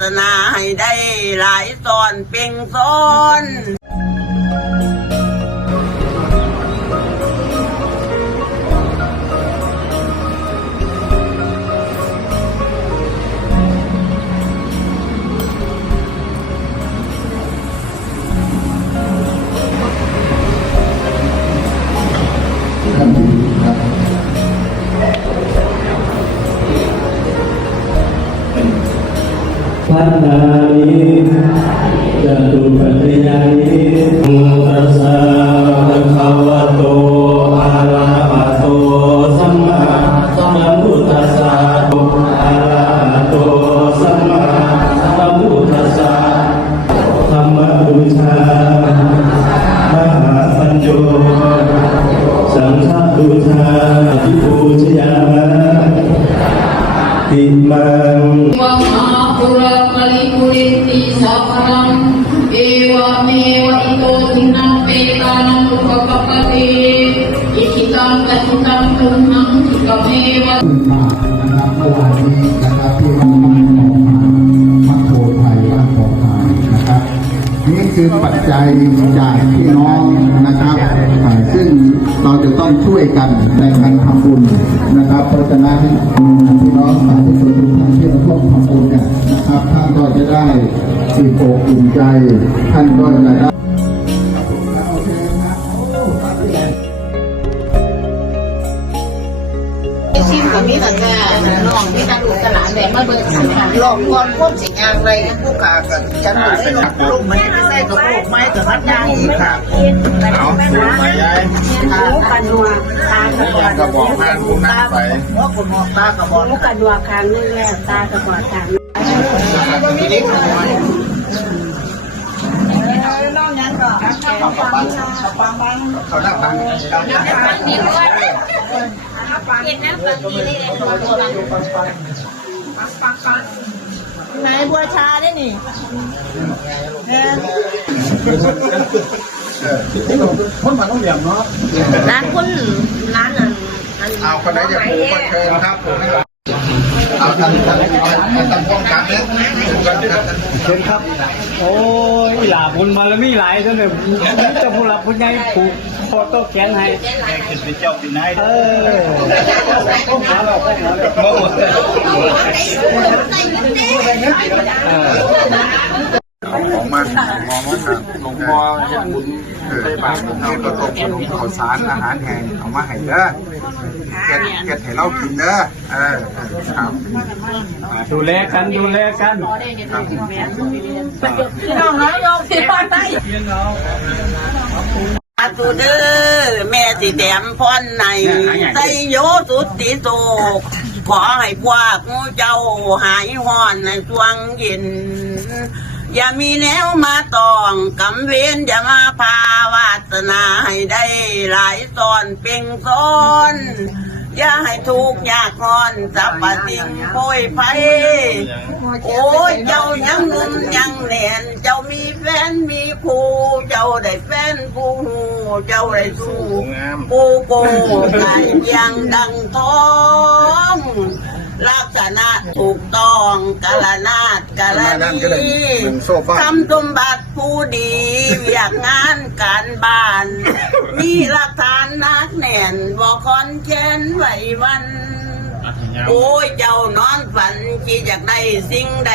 สนาให้ได้หลายซ้อนเป่งซอน พัฒนานิจตุปัจจยานิโมตัสสะภะคะวะโตอะระหะโตสัมมาสัมพุทธัสสะอะระหะโตสัมมาสัมพุทธัสสะธรรมบูชามหาปัญโยสังฆบูชาทิบูชยามะติมัง ฏิตังตุมหังทิกเมวะขึ้นมานะครับเมื่อวานนี้นะครับที่วัดบ้านของพักโพไทยบ้านของไทยนะครับ นี่คือปัจจัยจากพี่น้องนะครับซึ่งเราจะต้องช่วยกันในการทำบุญนะครับ เพราะฉะนั้นพี่น้องสาธุชนทุกท่านที่มาร่วมทำบุญ นี่ยนะครับ ท่านก็จะได้สิ่งอกอุ่นใจ ท่านก็จะได้ซิมกับมีแต่แต่น้องมีแต่ลูกตลาดแบบมาเบิ่งสังหารหลอกก่อนพ้นสิงางไรผู้ขากับฉันอยู่ในลูกมันไม่ใช่กับลูกไม้กับนัดยางอีกค่ะเอาดูไปยายหูกันดัวตากระบอกระบอกงานคุณนั่งไปหัวคนมองตากระบอดหูกระดัวคางนึงแล้วตากระบอดคาง ทีนี้มันน้อยน้องยังก็ปังปังปังเขาหน้าปังเขาหน้าปังนายบัวชาได้นี่เนี่ยคนมาต้องเหลี่ยมเนาะร้านคนร้านนั้นอันเอาคนไหนจะผูก็เชิญครับ เอาท่านท่านท่านป้องกันนะเชิญครับ โอ้ยหลาบุญมาแล้วมีหลายท่านเนี่ยจะผู้หลับผู้ใหญ่ผูกคอโต้แขนให้ขึ้นเป็นเจ้าเป็นนายเออต้องหาเราต้องหาเราห มดเออของมันของมันหลวงพ่อเห็นบุญได้บาปผมเนี่ยก็ตกขนมข้าวสารอาหารแห้งเอามาให้เด้อเก็ดเก็ดให้เรากินเด้อเออครับดูแลกันดูแลกันน้องน้อยโยมที่บ้านได้อาตุเด้อแม่สิแต้มพรในใส่โยสุดติโตกขอให้พวกเจ้าหายห้อนในสวงเย็น อย่ามีแนวมาตองกำเวนอย่ามาพาวาสนาให้ได้หลายซอนเป่งซ้อนอย่าให้ทุกข์ยากร้อนสับปะติงโพยไฟโอ้ยเจ้ายังหนุ่มยังแน่นเจ้ามีแฟนมีคู่เจ้าได้แฟนผู้หูเจ้าได้สู้ปูโกไก่ยังดังท้อง ลักษณะถูกต้องกาลนาดกาลนีทำสมบัติผู้ดีอยากงานการบ้าน มีหลักฐานนักแน่นบอกคอนเชนไหววัน โอ้ยเจ้านอนฝันที่อยากได้สิ่งใด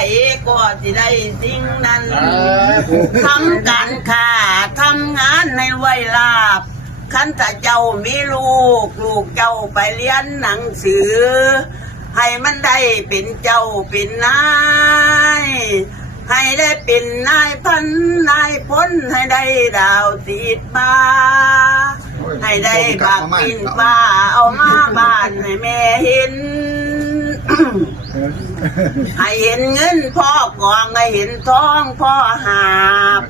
ก็สิได้สิ่งนั้นทำการค้าทำงานในไวยลาบขันถ้าเจ้ามีลูก ลูกเจ้าไปเรียนหนังสือ ให้มันได้เป็นเจ้าเป็นนาย ให้ได้เป็นนายพันนายพ้นให้ได้ดาวติดบ้าให้ได้บักปินฟ้าเอามาบ้านให้แม่เห็นให้เห็นเงินพ่อกองให้เห็นทองพ่อหาบ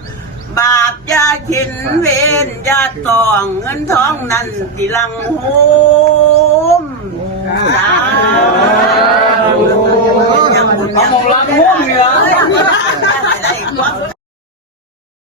บาปอยาขินเวนอยาตองเงินทองนั้นติลังโฮมสาธุเอามองลังห่